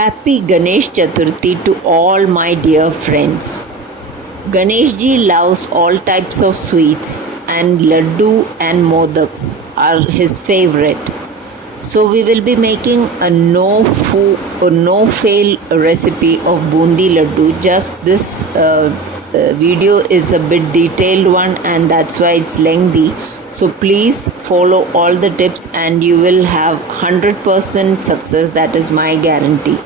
Happy Ganesh Chaturthi to all my dear friends. Ganesh ji loves all types of sweets and ladoo and modaks are his favorite. So we will be making a no fail recipe of Boondi Ladoo. Just this video is a bit detailed one and that's why it's lengthy. So please follow all the tips and you will have 100% success. That is my guarantee.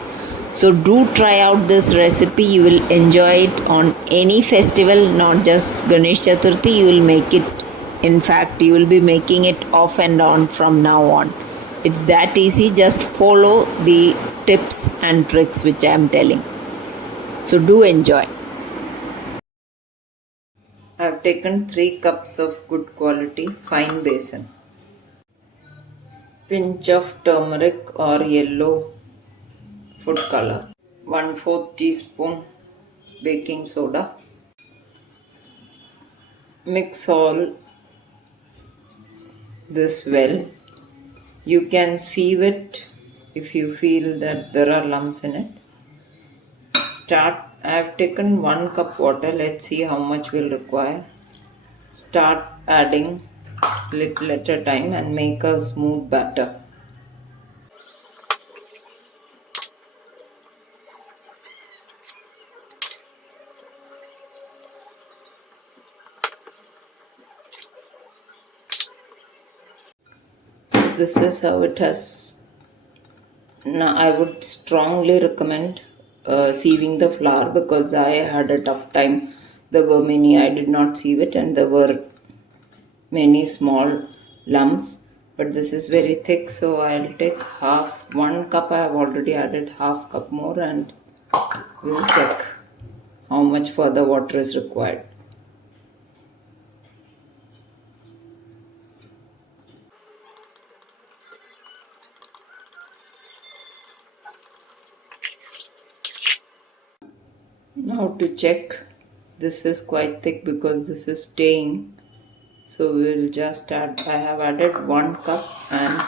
So do try out this recipe. You will enjoy it on any festival, not just Ganesh Chaturthi. You will make it. In fact, you will be making it off and on from now on. It's that easy. Just follow the tips and tricks which I am telling. So do enjoy. I have taken 3 cups of good quality fine besan. Pinch of turmeric or yellow food color. 1/4 teaspoon baking soda. Mix all this well. You can sieve it if you feel that there are lumps in it. I have taken 1 cup water. Let's see how much we'll require. Start adding little at a time and make a smooth batter. This is how it has. Now I would strongly recommend sieving the flour because I had a tough time. There were many, I did not sieve it and there were many small lumps, but this is very thick, so I'll take 1 cup. I have already added half cup more and we'll check how much further water is required. Now to check, this is quite thick because this is staying. So we'll just add, I have added 1 cup and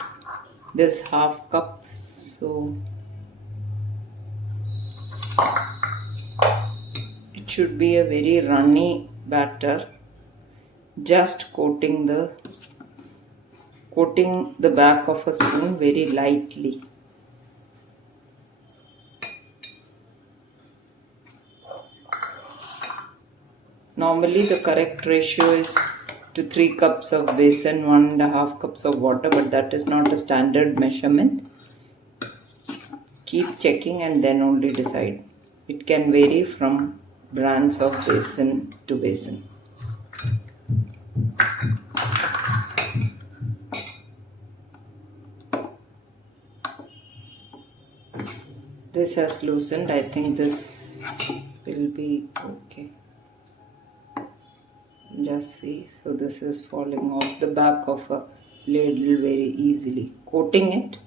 this half cup. So it should be a very runny batter. Just coating the back of a spoon very lightly. Normally the correct ratio is to 3 cups of besan, 1.5 cups of water, but that is not a standard measurement. Keep checking and then only decide. It can vary from brands of besan to besan. This has loosened. I think this will be okay. Just see, so this is falling off the back of a ladle very easily. Coating it,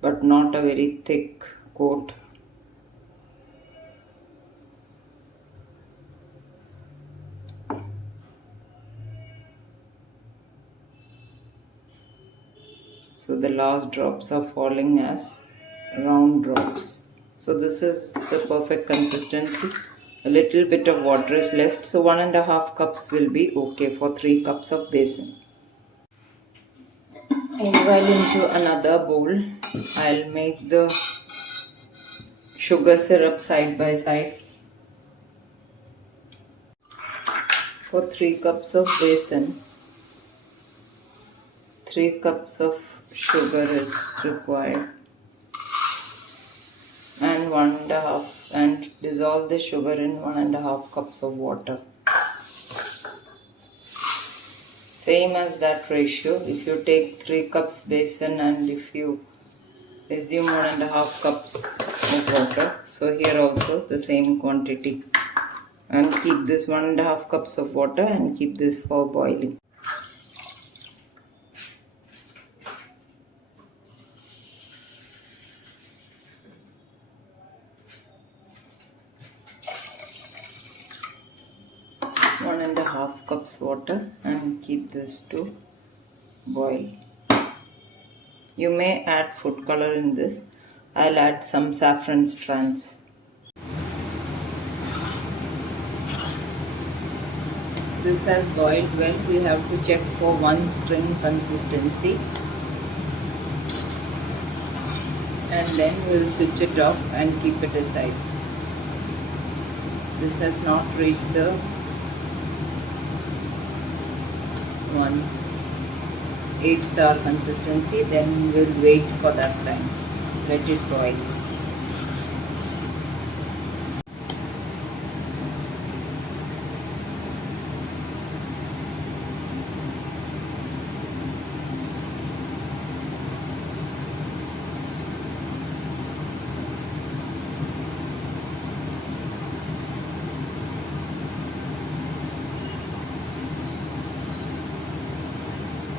but not a very thick coat. So the last drops are falling as round drops. So this is the perfect consistency. A little bit of water is left, so 1.5 cups will be okay for 3 cups of besan. Meanwhile, into another bowl, I'll make the sugar syrup side by side. For 3 cups of besan, 3 cups of sugar is required, and 1.5, and dissolve the sugar in 1.5 cups of water. Same as that ratio. If you take 3 cups besan and if you assume 1.5 cups of water, so here also the same quantity, and keep this 1.5 cups of water and keep this for boiling. One and a half cups water and keep this to boil. You may add food color in this, I'll add some saffron strands. This has boiled well. We have to check for one string consistency, and then we'll switch it off and keep it aside. This has not reached the 1/8 hour consistency, then we'll wait for that time. Let it boil.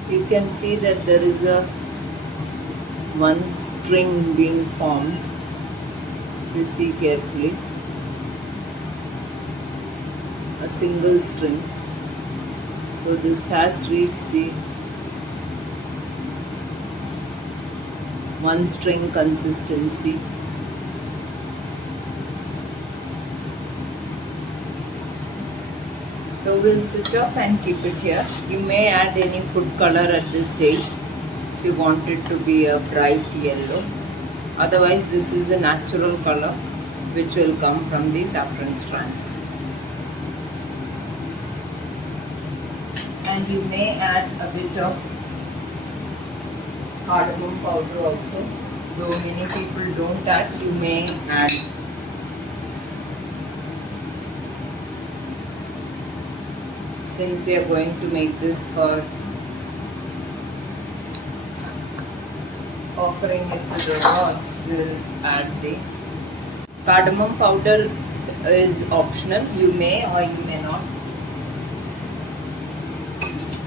You can see that there is a one string being formed. You see carefully, a single string. So this has reached the one string consistency. So we'll switch off and keep it here. You may add any food color at this stage if you want it to be a bright yellow. Otherwise, this is the natural color which will come from the saffron strands. And you may add a bit of cardamom powder also. Though many people don't add, you may add. Since we are going to make this for offering it to the gods, we'll add the cardamom powder. Is optional. You may or you may not.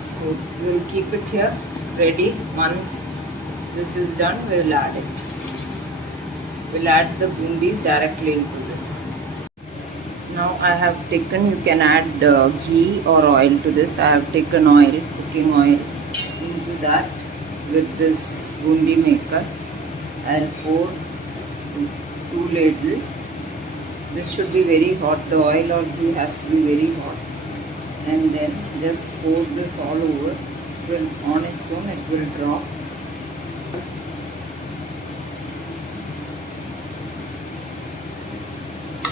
So we'll keep it here ready. Once this is done, we'll add it. We'll add the bundis directly into this. Now I have taken, you can add ghee or oil to this. I have taken oil, cooking oil, into that with this bundi maker. I'll pour 2 ladles. This should be very hot. The oil or ghee has to be very hot. And then just pour this all over. It will, on its own, it will drop.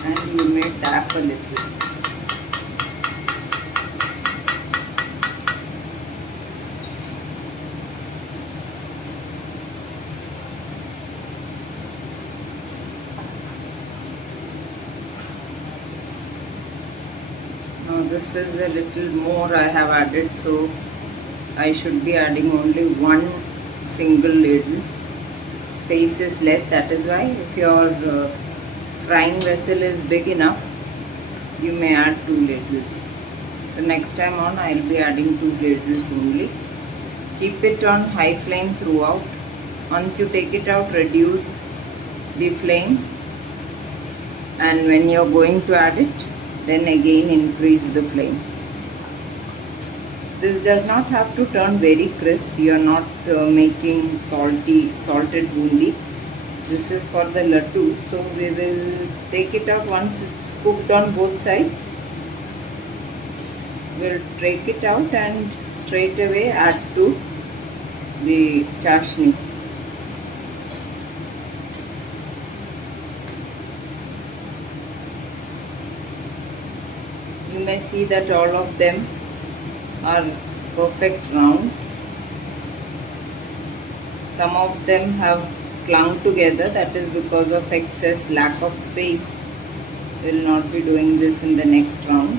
And you may tap a little. Now this is a little more I have added, so I should be adding only one single ladle. Space is less, that is why if your frying vessel is big enough, you may add 2 ladles. So next time on, I will be adding 2 ladles only. Keep it on high flame throughout. Once you take it out, reduce the flame, and when you are going to add it, then again increase the flame. This does not have to turn very crisp. You are not making salted bundi. This is for the ladoo, so we will take it out once it's cooked on both sides. We'll take it out and straight away add to the chashni. You may see that all of them are perfect round. Some of them have clung together, that is because of excess lack of space. We will not be doing this in the next round.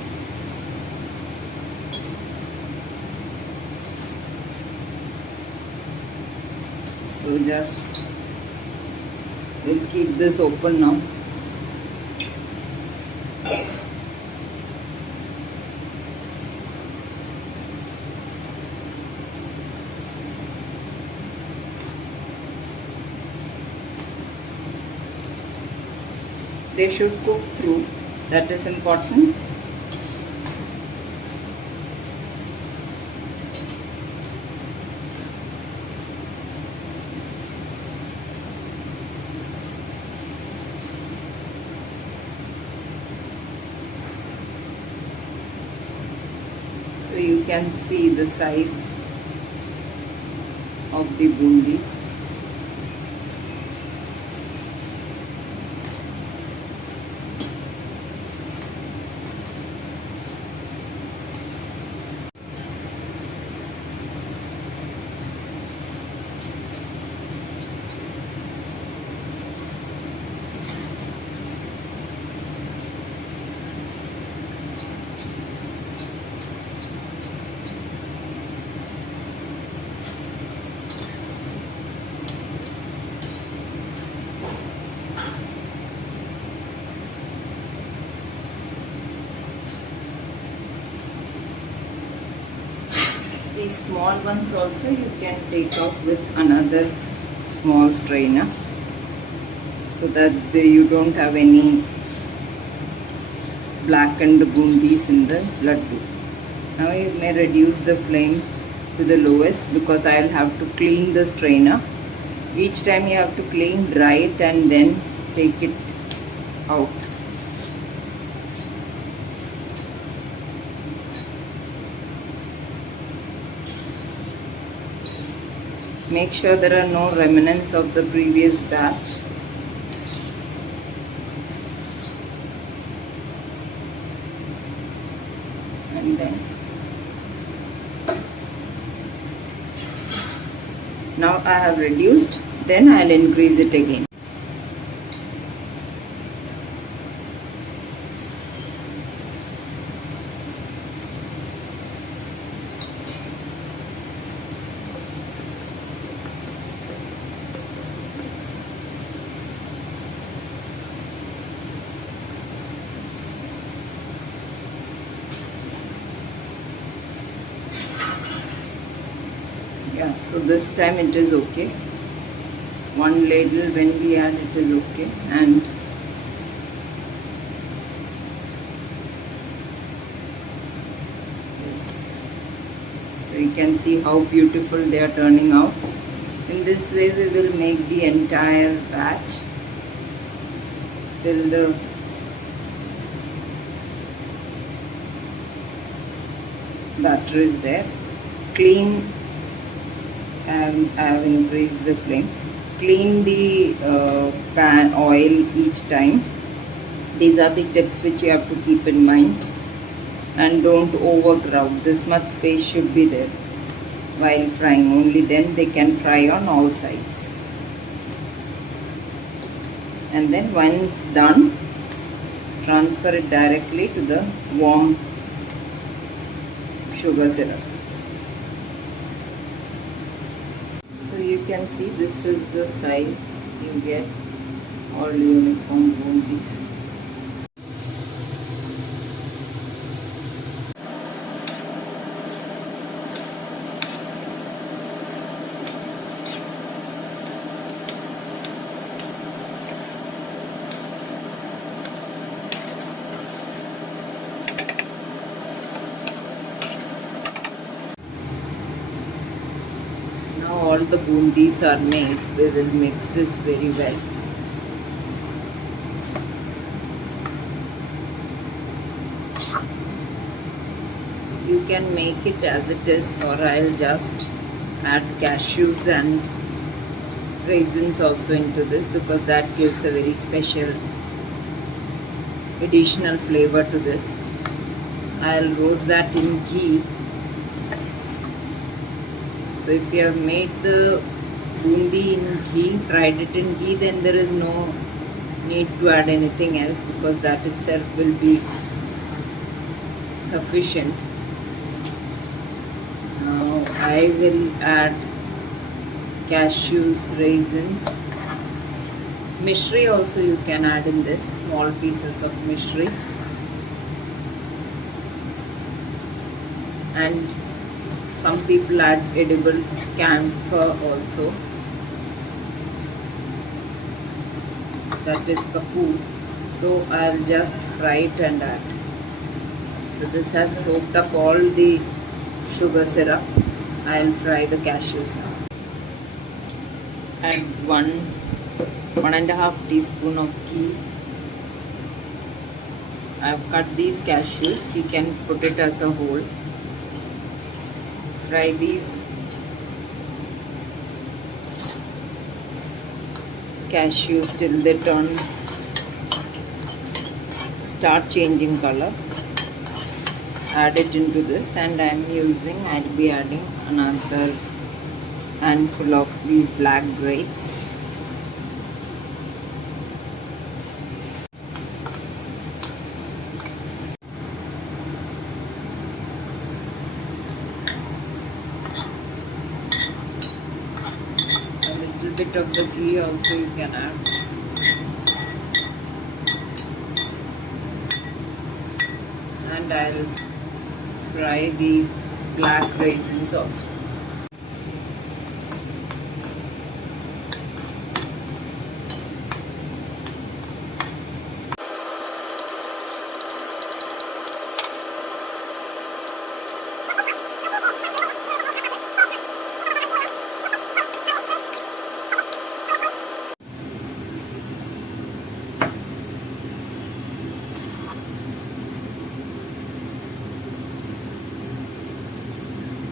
So just we'll keep this open now. They should cook through, that is important. So you can see the size of the bundis. These small ones also you can take out with another small strainer, so that you don't have any blackened bundis in the laddu. Now you may reduce the flame to the lowest, because I will have to clean the strainer. Each time you have to clean, dry it, and then take it out. Make sure there are no remnants of the previous batch. And then now I have reduced, then I will increase it again. Yeah, so this time it is okay. One ladle when we add, it is okay. And yes, so you can see how beautiful they are turning out. In this way we will make the entire batch till the batter is there. Clean, and I have increased the flame. Clean the pan oil each time. These are the tips which you have to keep in mind. And don't overcrowd. This much space should be there while frying. Only then they can fry on all sides. And then once done, transfer it directly to the warm sugar syrup. So you can see this is the size you get, all uniform bundis. All the bundis are made, we will mix this very well. You can make it as it is, or I'll just add cashews and raisins also into this, because that gives a very special additional flavor to this. I'll roast that in ghee. So if you have made the bundi in ghee, fried it in ghee, then there is no need to add anything else, because that itself will be sufficient. Now I will add cashews, raisins, mishri also you can add in this, small pieces of mishri, and some people add edible camphor also, that is kapoor. So I'll just fry it and add. So this has soaked up all the sugar syrup. I'll fry the cashews now. Add 1.5 teaspoon of ghee. I've cut these cashews, you can put it as a whole. fry these cashews till they start changing color. Add it into this, and I'll be adding another handful of these black grapes. A little bit of the ghee also you can add. And I'll fry the black raisins also.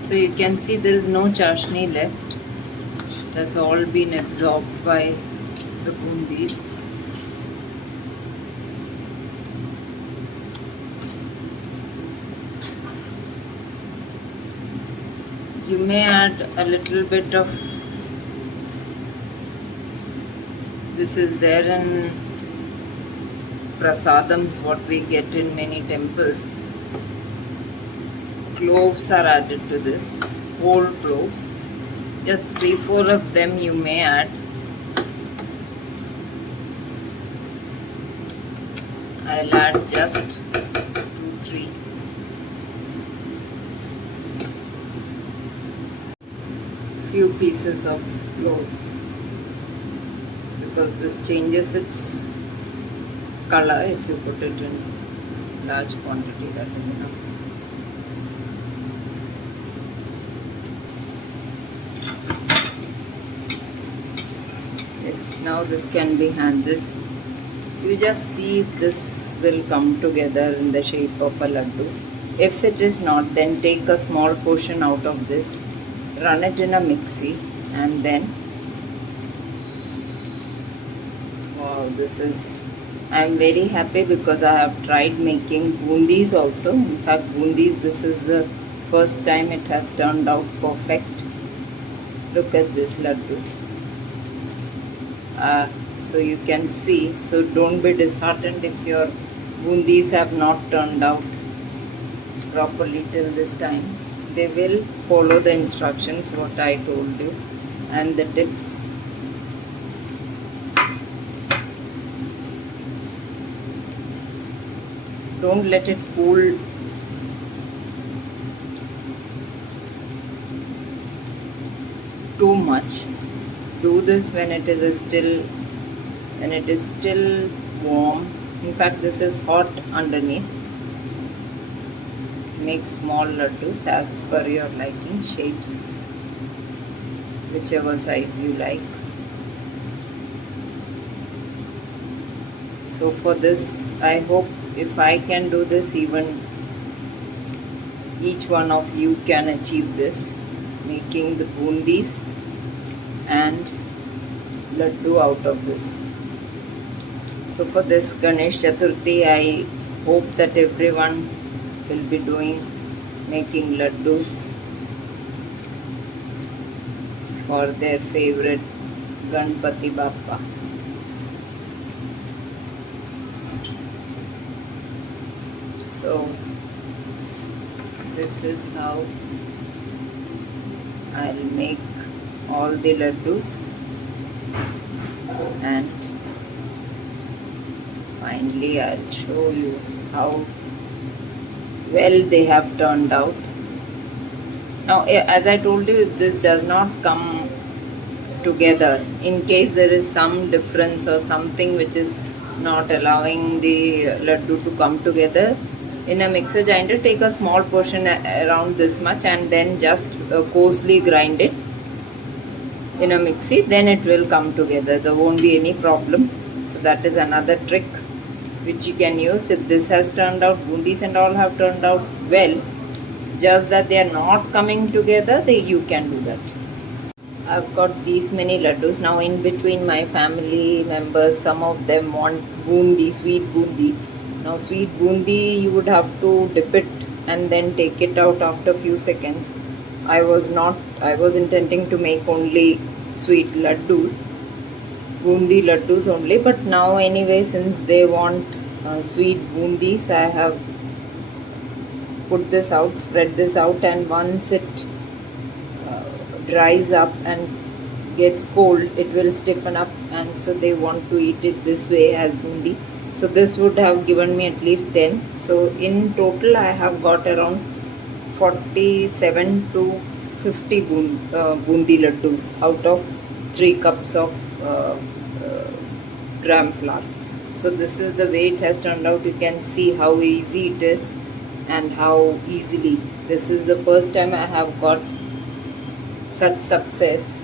So you can see there is no chashni left. That's all been absorbed by the boondis. You may add a little bit of this is there in prasadams, what we get in many temples. Cloves are added to this, whole cloves. Just 3-4 of them you may add. I'll add just 2-3. Few pieces of cloves, because this changes its color. If you put it in large quantity, that is enough. Yes, now this can be handled. You just see if this will come together in the shape of a laddu. If it is not, then take a small portion out of this, run it in a mixie, and then wow, this is, I am very happy because I have tried making boondis also. In fact, boondis, this is the first time it has turned out perfect. Look at this laddu. So you can see, so don't be disheartened if your boondis have not turned out properly till this time. They will follow the instructions what I told you and the tips. Don't let it cool too much. Do this when it is still warm. In fact, this is hot underneath. Make small ladoos as per your liking, shapes, whichever size you like. So for this, I hope if I can do this, even each one of you can achieve this, making the boondis and laddu out of this. So for this Ganesh Chaturthi, I hope that everyone will be making laddus for their favorite Ganpati Bappa. So this is how I'll make all the laddus, and finally I'll show you how well they have turned out. Now, as I told you, if this does not come together, in case there is some difference or something which is not allowing the laddu to come together, in a mixer grinder, take a small portion around this much and then just coarsely grind it in a mixie, then it will come together. There won't be any problem. So that is another trick which you can use. If this has turned out, bundis and all have turned out well, just that they are not coming together, you can do that. I've got these many laddus now. In between my family members, some of them want boondi, sweet boondi. Now sweet boondi, you would have to dip it and then take it out after a few seconds. I was intending to make only sweet laddus, boondi laddus only, but now anyway, since they want sweet boondis, I have put this out, spread this out, and once it dries up and gets cold, it will stiffen up, and so they want to eat it this way as bundi. So this would have given me at least 10. So in total I have got around 47 to 50 bundi laddus out of 3 cups of gram flour. So this is the way it has turned out. You can see how easy it is and how easily. This is the first time I have got such success.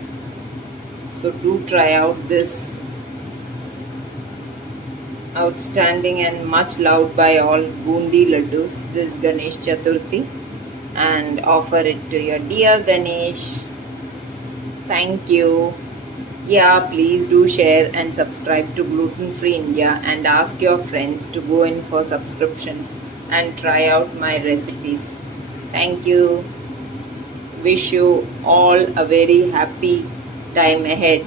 So do try out this outstanding and much loved by all bundi laddus this Ganesh Chaturthi, and offer it to your dear Ganesh. Thank you. Yeah, please do share and subscribe to Gluten Free India, and ask your friends to go in for subscriptions and try out my recipes. Thank you. Wish you all a very happy time ahead.